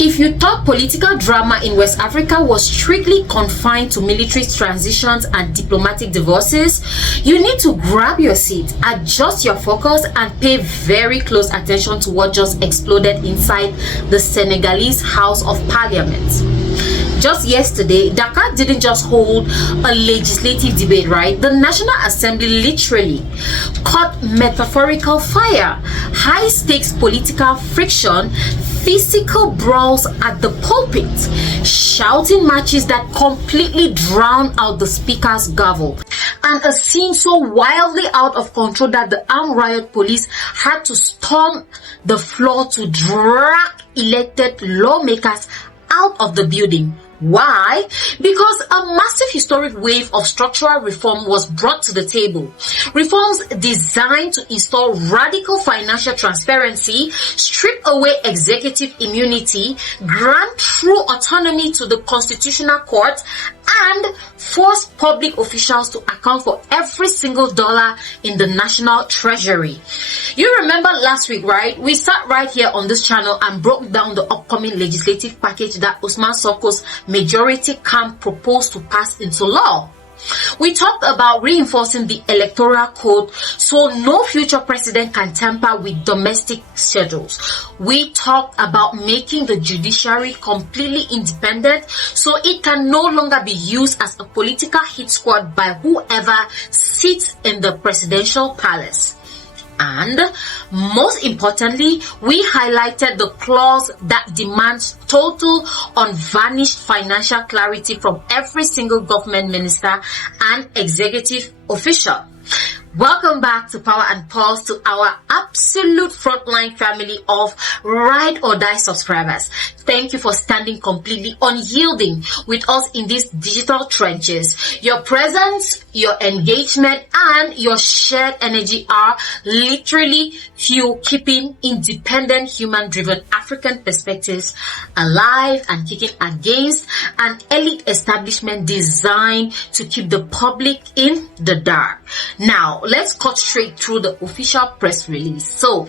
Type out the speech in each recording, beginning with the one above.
If you thought political drama in West Africa was strictly confined to military transitions and diplomatic divorces, you need to grab your seat, adjust your focus, and pay very close attention to what just exploded inside the Senegalese House of Parliament. Just yesterday, Dakar didn't just hold a legislative debate, right? The National Assembly literally caught metaphorical fire, high-stakes political friction, physical brawls at the pulpit, shouting matches that completely drowned out the speaker's gavel, and a scene so wildly out of control that the armed riot police had to storm the floor to drag elected lawmakers out of the building. Why? Because a massive historic wave of structural reform was brought to the table. Reforms designed to install radical financial transparency, strip away executive immunity, grant true autonomy to the Constitutional Court, and force public officials to account for every single dollar in the national treasury. You remember last week, right? We sat right here on this channel and broke down the upcoming legislative package that Ousmane Sonko's majority camp proposed to pass into law. We talked about reinforcing the electoral code so no future president can tamper with domestic schedules. We talked about making the judiciary completely independent so it can no longer be used as a political hit squad by whoever sits in the presidential palace. And most importantly, we highlighted the clause that demands total unvarnished financial clarity from every single government minister and executive official. Welcome back to Power and Pulse, to our absolute frontline family of ride or die subscribers. Thank you for standing completely unyielding with us in these digital trenches. Your presence, your engagement, and your shared energy are literally fuel keeping independent, human-driven African perspectives alive and kicking against an elite establishment designed to keep the public in the dark. Now, let's cut straight through the official press release. So,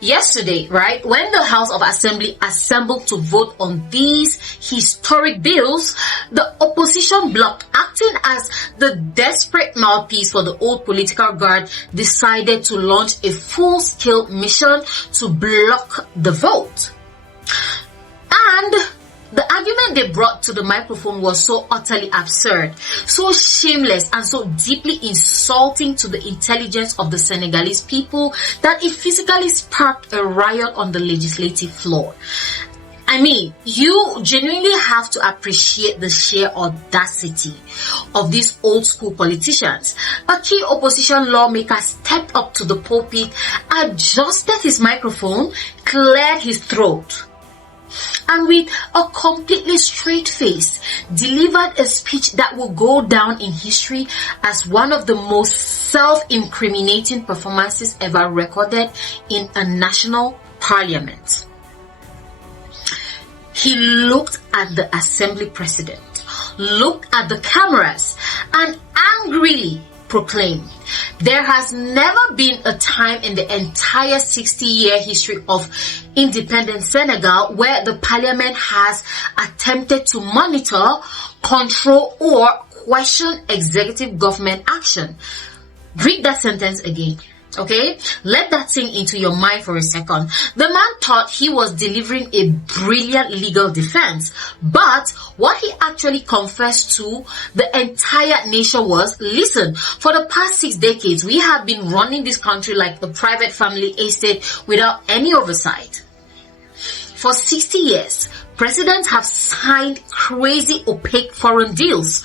yesterday, right, when the House of Assembly assembled to vote on these historic bills, the opposition bloc, acting as the desperate mouthpiece for the old political guard, decided to launch a full-scale mission to block the vote. And the argument they brought to the microphone was so utterly absurd, so shameless, and so deeply insulting to the intelligence of the Senegalese people that it physically sparked a riot on the legislative floor. I mean, you genuinely have to appreciate the sheer audacity of these old school politicians. A key opposition lawmaker stepped up to the pulpit, adjusted his microphone, cleared his throat, and with a completely straight face, delivered a speech that will go down in history as one of the most self-incriminating performances ever recorded in a national parliament. He looked at the assembly president, looked at the cameras, and angrily proclaimed, "There has never been a time in the entire 60-year history of independent Senegal where the parliament has attempted to monitor, control, or question executive government action." Read that sentence again. Okay, let that sink into your mind for a second. The man thought he was delivering a brilliant legal defense, but what he actually confessed to the entire nation was, listen, for the past 6 decades, we have been running this country like a private family estate without any oversight. For 60 years, presidents have signed crazy, opaque foreign deals,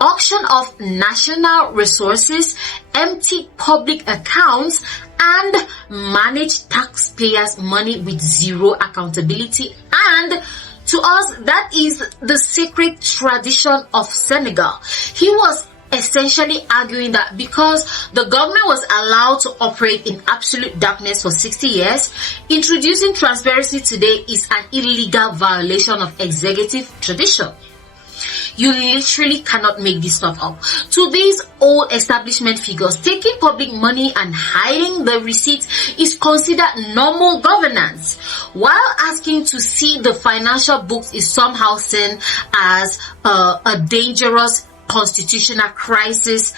auction of national resources, empty public accounts, and manage taxpayers' money with zero accountability. And to us, that is the sacred tradition of Senegal. He was essentially arguing that because the government was allowed to operate in absolute darkness for 60 years, introducing transparency today is an illegal violation of executive tradition. You literally cannot make this stuff up. To these old establishment figures, taking public money and hiding the receipts is considered normal governance, while asking to see the financial books is somehow seen as a dangerous constitutional crisis.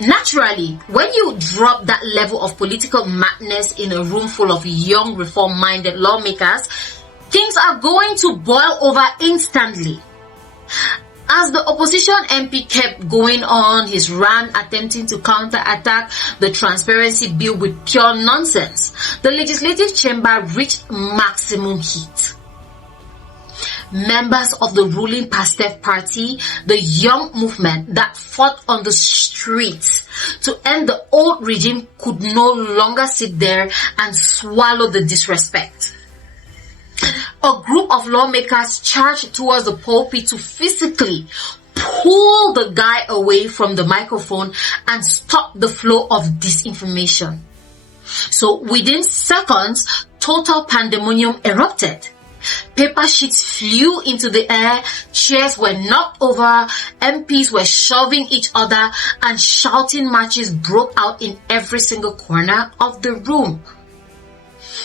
Naturally, when you drop that level of political madness in a room full of young reform-minded lawmakers, things are going to boil over instantly. As the opposition MP kept going on his rant attempting to counterattack the transparency bill with pure nonsense, the legislative chamber reached maximum heat. Members of the ruling Pastef party, the young movement that fought on the streets to end the old regime, could no longer sit there and swallow the disrespect. A group of lawmakers charged towards the pulpit to physically pull the guy away from the microphone and stop the flow of disinformation. So within seconds, total pandemonium erupted. Paper sheets flew into the air, chairs were knocked over, MPs were shoving each other, and shouting matches broke out in every single corner of the room.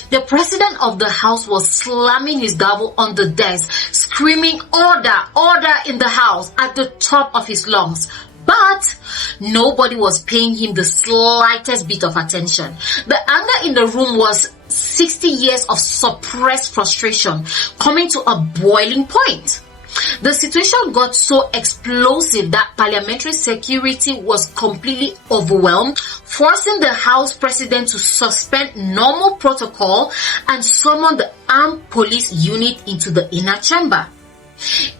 The president of the house was slamming his gavel on the desk, screaming "Order! Order!" in the house at the top of his lungs. But nobody was paying him the slightest bit of attention. The anger in the room was 60 years of suppressed frustration coming to a boiling point. The situation got so explosive that parliamentary security was completely overwhelmed, forcing the House President to suspend normal protocol and summon the armed police unit into the inner chamber.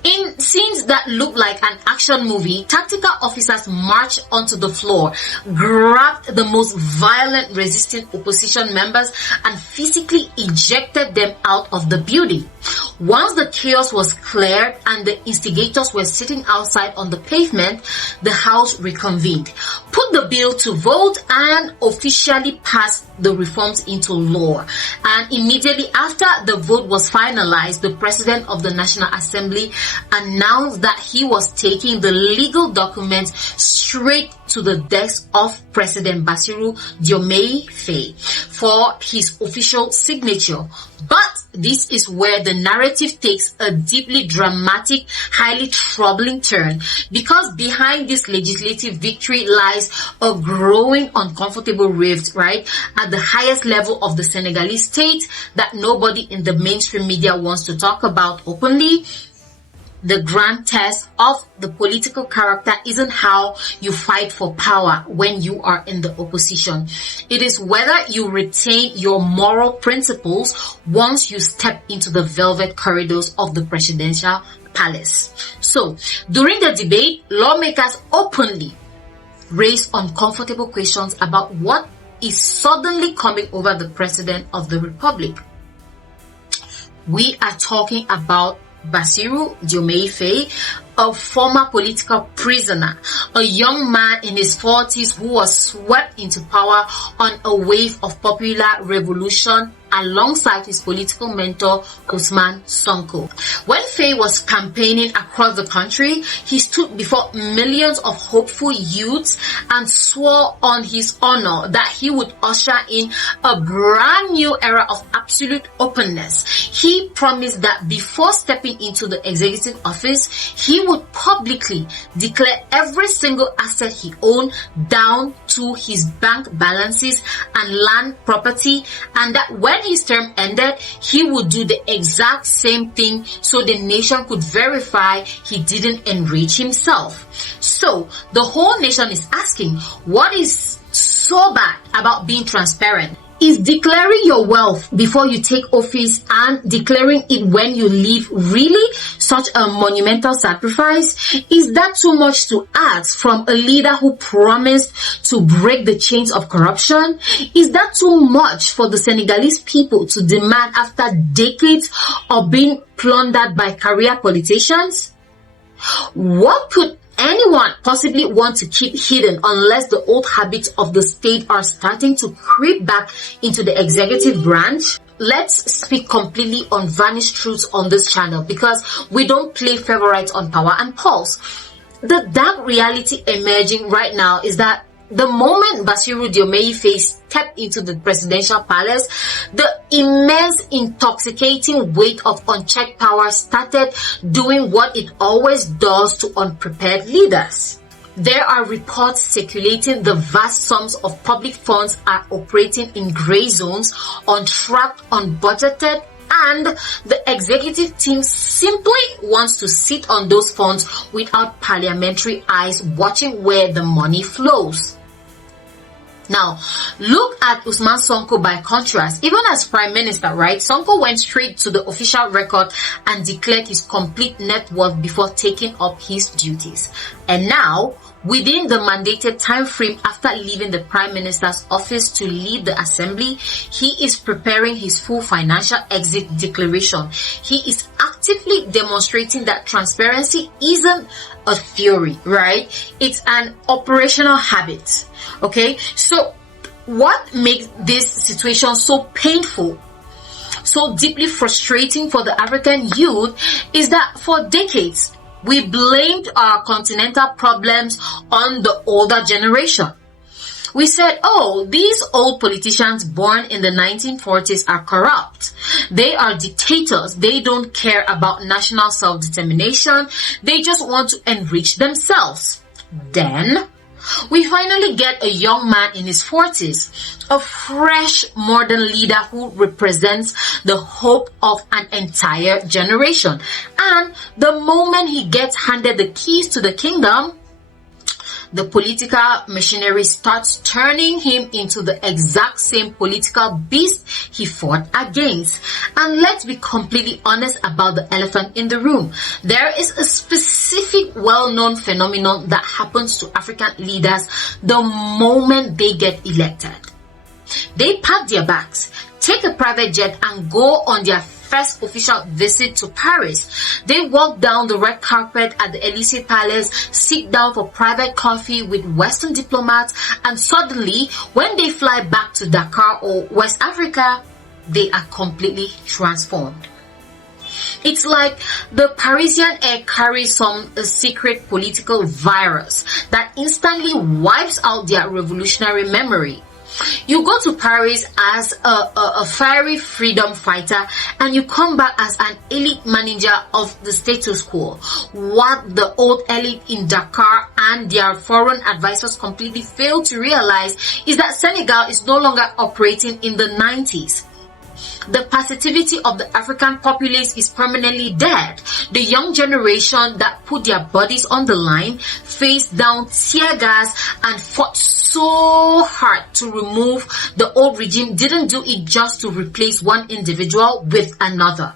In scenes that looked like an action movie, tactical officers marched onto the floor, grabbed the most violent resisting opposition members, and physically ejected them out of the building. Once the chaos was cleared and the instigators were sitting outside on the pavement, the House reconvened, put the bill to vote, and officially passed the reforms into law. And immediately after the vote was finalized, the President of the National Assembly announced that he was taking the legal documents straight to the desk of President Bassirou Diomaye Faye for his official signature. But this is where the narrative takes a deeply dramatic, highly troubling turn, because behind this legislative victory lies a growing uncomfortable rift, right, at the highest level of the Senegalese state that nobody in the mainstream media wants to talk about openly. The grand test of the political character isn't how you fight for power when you are in the opposition. It is whether you retain your moral principles once you step into the velvet corridors of the presidential palace. So, during the debate, lawmakers openly raised uncomfortable questions about what is suddenly coming over the President of the Republic. We are talking about Bassirou Diomaye Faye, a former political prisoner, a young man in his 40s who was swept into power on a wave of popular revolution alongside his political mentor Ousmane Sonko. When Faye was campaigning across the country, he stood before millions of hopeful youths and swore on his honor that he would usher in a brand new era of absolute openness. He promised that before stepping into the executive office, he would publicly declare every single asset he owned down to his bank balances and land property, and that when his term ended, he would do the exact same thing so the nation could verify he didn't enrich himself. So the whole nation is asking, what is so bad about being transparent? Is declaring your wealth before you take office and declaring it when you leave really such a monumental sacrifice? Is that too much to ask from a leader who promised to break the chains of corruption? Is that too much for the Senegalese people to demand after decades of being plundered by career politicians? What could anyone possibly want to keep hidden unless the old habits of the state are starting to creep back into the executive branch? let's speak completely unvarnished truths on this channel, because we don't play favorites on Power and Pulse. The dark reality emerging right now is that the moment Bassirou Diomaye Faye stepped into the presidential palace, the immense intoxicating weight of unchecked power started doing what it always does to unprepared leaders. There are reports circulating the vast sums of public funds are operating in grey zones, untracked, unbudgeted, and the executive team simply wants to sit on those funds without parliamentary eyes watching where the money flows. Now, look at Ousmane Sonko by contrast. Even as Prime Minister, right, Sonko went straight to the official record and declared his complete net worth before taking up his duties. And now, within the mandated time frame after leaving the Prime Minister's office to lead the assembly, he is preparing his full financial exit declaration. He is actively demonstrating that transparency isn't a theory, right? It's an operational habit. Okay, so what makes this situation so painful, so deeply frustrating for the African youth is that for decades we blamed our continental problems on the older generation. We said, oh, these old politicians born in the 1940s are corrupt. They are dictators. They don't care about national self-determination. They just want to enrich themselves. Then we finally get a young man in his 40s, a fresh modern leader who represents the hope of an entire generation. And the moment he gets handed the keys to the kingdom, the political machinery starts turning him into the exact same political beast he fought against. And let's be completely honest about the elephant in the room. There is a specific well-known phenomenon that happens to African leaders the moment they get elected. They pack their bags, take a private jet and go on their first official visit to Paris. They walk down the red carpet at the Elysee Palace, sit down for private coffee with Western diplomats, and suddenly, when they fly back to Dakar or West Africa, they are completely transformed. It's like the Parisian air carries some secret political virus that instantly wipes out their revolutionary memory. You go to Paris as a fiery freedom fighter and you come back as an elite manager of the status quo. What the old elite in Dakar and their foreign advisors completely failed to realize is that Senegal is no longer operating in the 90s. The passivity of the African populace is permanently dead. The young generation that put their bodies on the line, faced down tear gas and fought so hard to remove the old regime didn't do it just to replace one individual with another.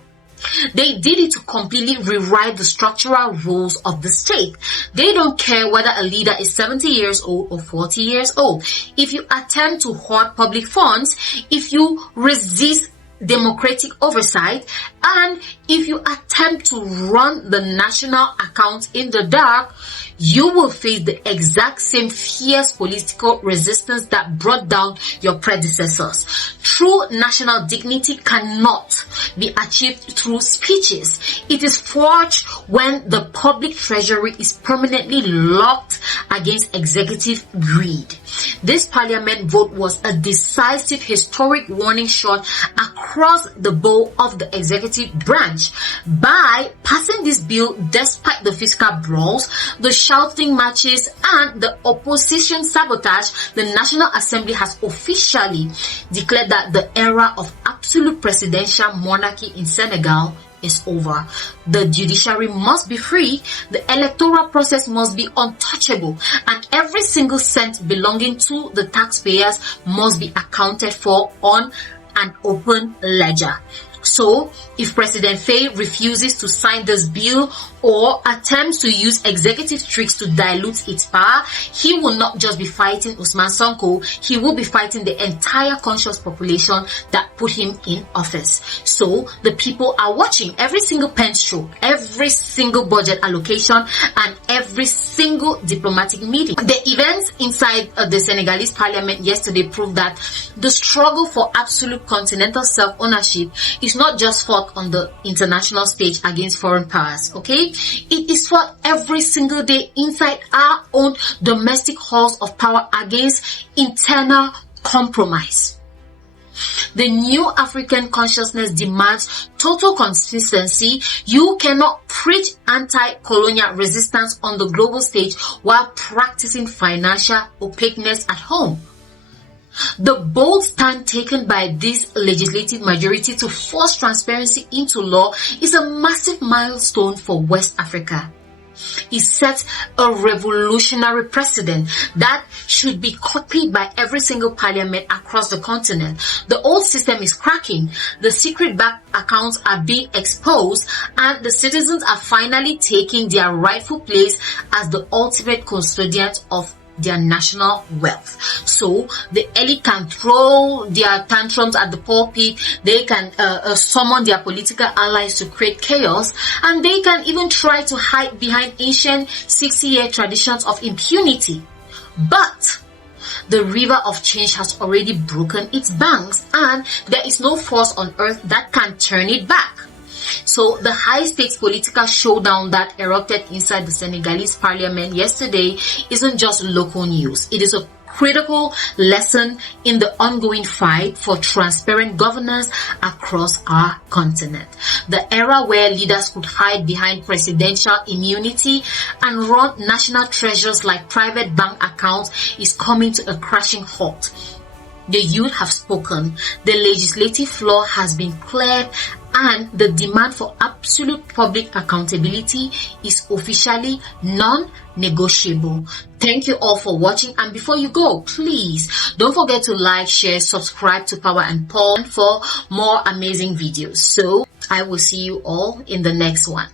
They did it to completely rewrite the structural rules of the state. They don't care whether a leader is 70 years old or 40 years old. If you attempt to hoard public funds, if you resist democratic oversight, and if you attempt to run the national accounts in the dark, you will face the exact same fierce political resistance that brought down your predecessors. True national dignity cannot be achieved through speeches. It is forged when the public treasury is permanently locked against executive greed. This parliament vote was a decisive historic warning shot across the bow of the executive branch. By passing this bill despite the fiscal brawls, the shouting matches and the opposition sabotage, the National Assembly has officially declared that the era of absolute presidential monarchy in Senegal is over. The judiciary must be free, the electoral process must be untouchable, and every single cent belonging to the taxpayers must be accounted for on an open ledger. So, if President Faye refuses to sign this bill or attempts to use executive tricks to dilute its power, he will not just be fighting Ousmane Sonko, he will be fighting the entire conscious population that put him in office. So, the people are watching every single pen stroke, every single budget allocation, and every single diplomatic meeting. The events inside the Senegalese parliament yesterday proved that the struggle for absolute continental self-ownership is not just fought on the international stage against foreign powers, okay? It is fought every single day inside our own domestic halls of power against internal compromise. The new African consciousness demands total consistency. You cannot preach anti-colonial resistance on the global stage while practicing financial opaqueness at home. The bold stand taken by this legislative majority to force transparency into law is a massive milestone for West Africa. It sets a revolutionary precedent that should be copied by every single parliament across the continent. The old system is cracking, the secret bank accounts are being exposed, and the citizens are finally taking their rightful place as the ultimate custodians of their national wealth. So the elite can throw their tantrums at the pulpit, they can summon their political allies to create chaos, and they can even try to hide behind ancient 60-year traditions of impunity. But the river of change has already broken its banks, and there is no force on earth that can turn it back. So the high-stakes political showdown that erupted inside the Senegalese parliament yesterday isn't just local news. It is a critical lesson in the ongoing fight for transparent governance across our continent. The era where leaders could hide behind presidential immunity and run national treasures like private bank accounts is coming to a crashing halt. The youth have spoken, the legislative floor has been cleared, and the demand for absolute public accountability is officially non-negotiable. Thank you all for watching, and before you go, please don't forget to like, share, subscribe to Power and Paul for more amazing videos. So I will see you all in the next one.